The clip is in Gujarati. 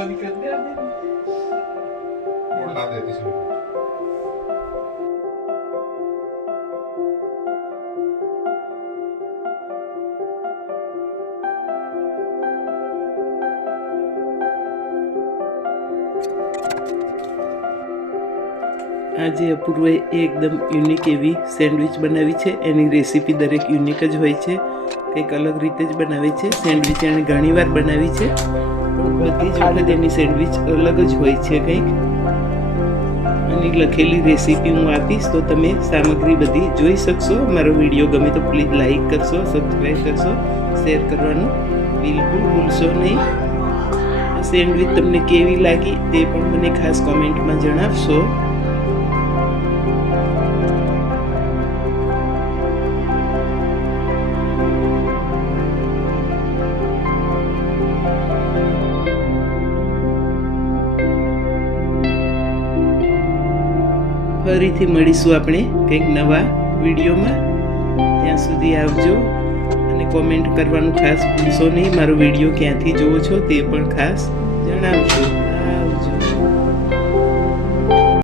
वाली कर दे अभी મોટા દેતી છું આજે અપૂર્વે એકદમ યુનિક એવી સેન્ડવિચ બનાવી છે એની રેસીપી દરેક યુનિક જ હોય છે કંઈક અલગ રીતે જ બનાવે છે સેન્ડવિચ એણે ઘણીવાર બનાવી છે પણ બધી તેની સેન્ડવિચ અલગ જ હોય છે કંઈક. અને લખેલી રેસીપી હું આપીશ, તો તમે સામગ્રી બધી જોઈ શકશો. મારો વીડિયો ગમે તો પ્લીઝ લાઈક કરશો સબસ્ક્રાઈબ કરશો શેર કરવાનું બિલકુલ ભૂલશો નહીં. સેન્ડવિચ તમને કેવી લાગી તે પણ મને ખાસ કોમેન્ટમાં જણાવશો. ફરીથી મળીશું આપણે કંઈક નવા વિડીયોમાં. ત્યાં સુધી આવજો અને કોમેન્ટ કરવાનું ખાસ ભૂલશો નહીં. મારો વીડિયો ક્યાંથી જુઓ છો તે પણ ખાસ જણાવજો.